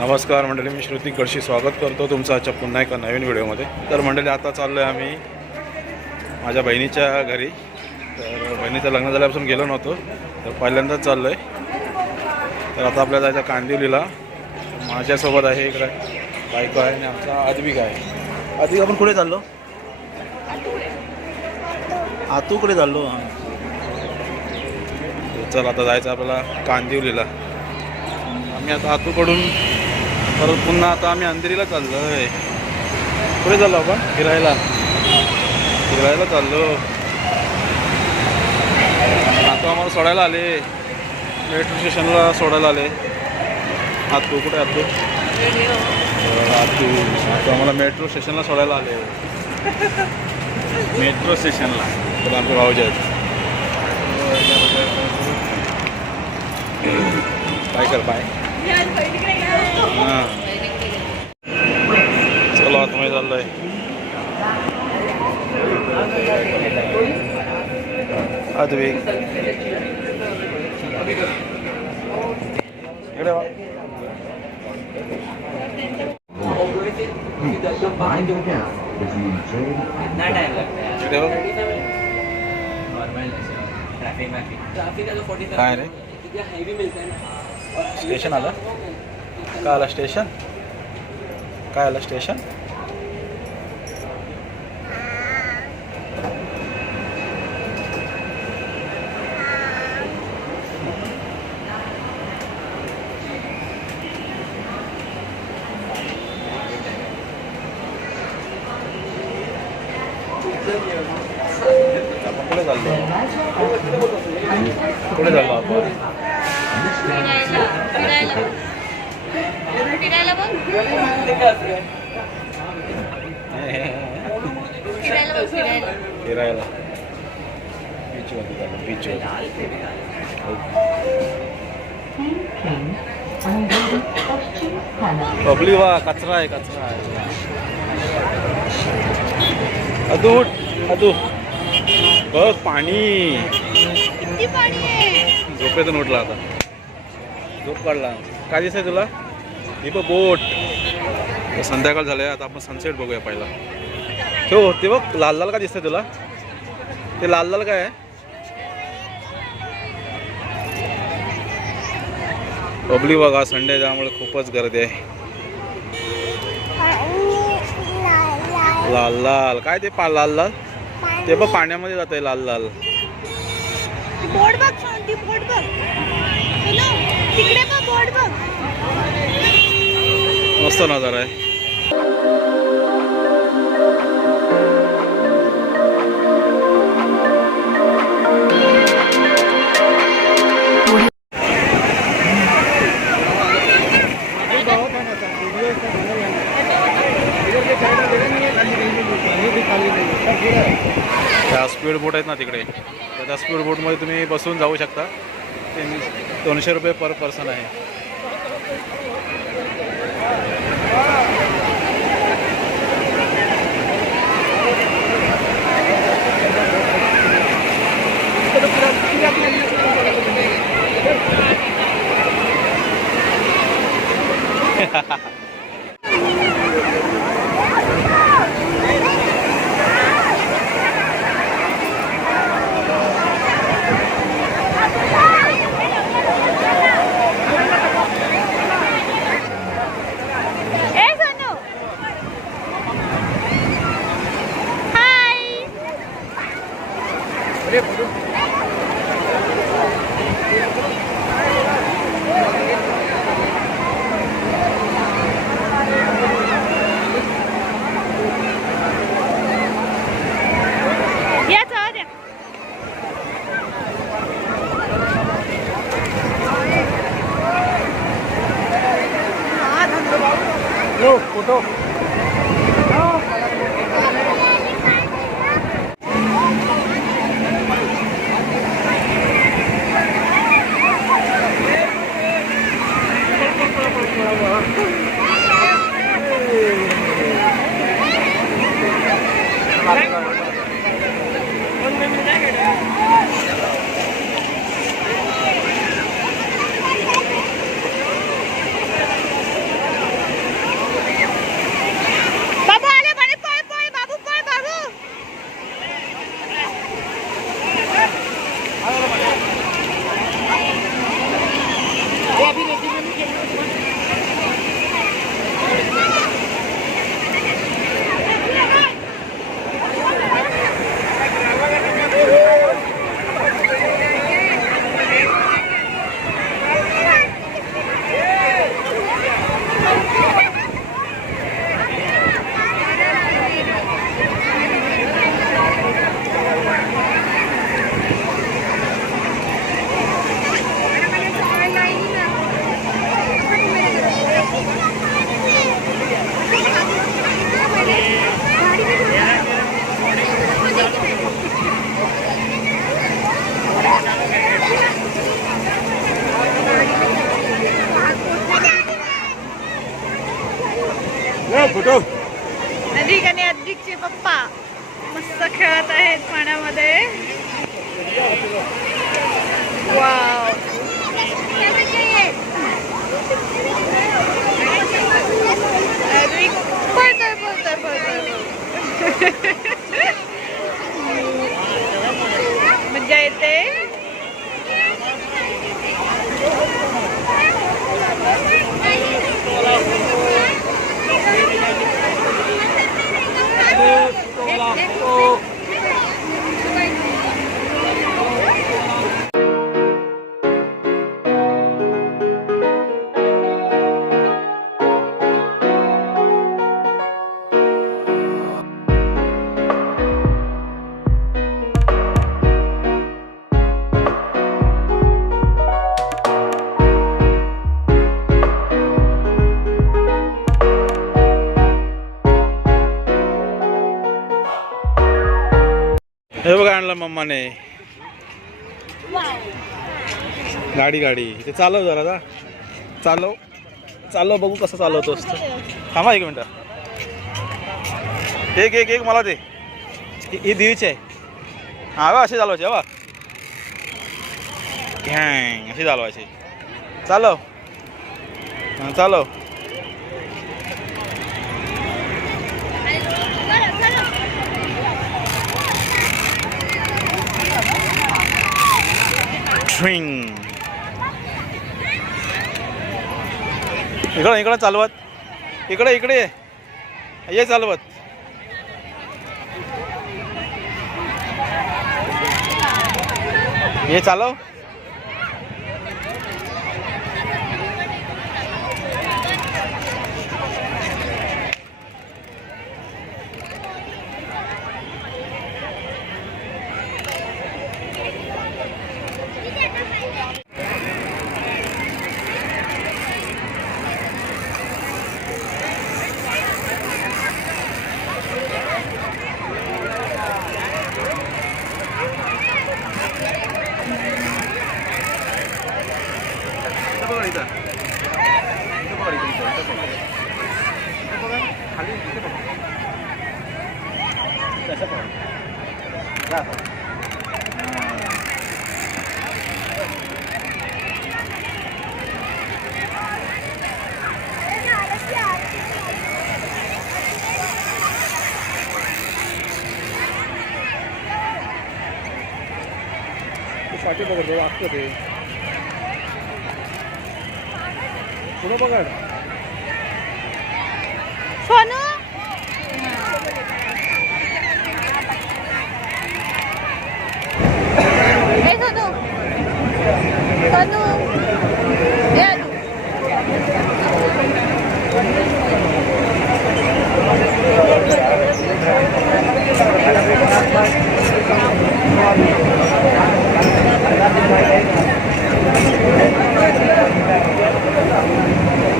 नमस्कार मंडळी. मी श्रुती गडशी स्वागत करतो तुमचं आजच्या पुन्हा एका नवीन व्हिडिओमध्ये. तर मंडळी आता चाललो आहे आम्ही माझ्या बहिणीच्या घरी. तर बहिणीचं लग्न झाल्यापासून गेलो नव्हतो. तर पहिल्यांदाच चाललो आहे तर आता आपल्याला जायचं कांदिवलीला. माझ्यासोबत आहे इकडे बायको आहे आणि आमचा आदविक आहे. आदविक आपण कुठे चाललो? आतूकडे चाललो. चल आता जायचं आपल्याला कांदिवलीला. आम्ही आता आतूकडून परत पुन्हा आता आम्ही अंधेरीला चाललो आहे कुठे चाललो आपण? फिरायला. फिरायला चाललो. आता आम्हाला सोडायला आले. मेट्रो स्टेशनला सोडायला आले. आतू कुठे आतू आतू आता आम्हाला मेट्रो स्टेशनला सोडायला आले. मेट्रो स्टेशनला तर आमचे भाऊचे आहेत. काय कर बाय चलो आतमध्ये चाललंय आदवेग इकडे वा काय रे हायवे मिळतंय ना स्टेशन आलं. काय आलं स्टेशन? काय आलं स्टेशन? आपण कुठे चाललो. कुठे चाललो आपण. फिरायला फिरायला फिरायला बघ फिरायला. बघ फिरायला फिरायला बीचवरती चाललो बीचवर बबली वा कचरा आहे कचरा आहे. अदू अदू. बघ पाणी. झोपेतून उठला आता. झोप काढला. काय दिसतंय तुला? ही बघ बोट संध्याकाळ झाले आता आपण सनसेट बघूया पहिला. ठेव ते बघ लाल लाल का दिसतंय तुला? ते लाल लाल काय आहे? पब्लिक बघा संडे त्यामुळे खूपच गर्दी आहे. लाल लाल काय ते पा लाल लाल ते बघ पाण्यामध्ये जात आहे लाल लाल बोर्ड बघ शांती बोर्ड बघ हॅलो तिकडे बघ बोर्ड बघ मस्त नजारा आहे. त्या स्पीड बोट आहेत ना तिकडे. तर त्या स्पीड बोटमध्ये तुम्ही बसून जाऊ शकता. तीन दोनशे रुपये पर पर्सन आहे. putok. Oh. अधिक आणि अधिकचे पप्पा मस्त खेळत आहेत पाण्यामध्ये. वाव. अधिक पळतोय पळतोय पळतोय आणलं मम्माने. गाडी गाडी. इथे चालव जरा जा. चालव. चालव बघू कसं चालवतो. तो. थांबा एक मिनटं. एक एक एक मला ते ही- दिवीचे आहे. हा बा अशी चालवायचे हा बा असे चालवायचे. चालव. चालव. स्विंग इकडं इकडं चालवत. इकडे इकडे. ये. ये चालवत. ये चालव. पाठी बघत वागतं ते पुढं बघा सोनू Tanong.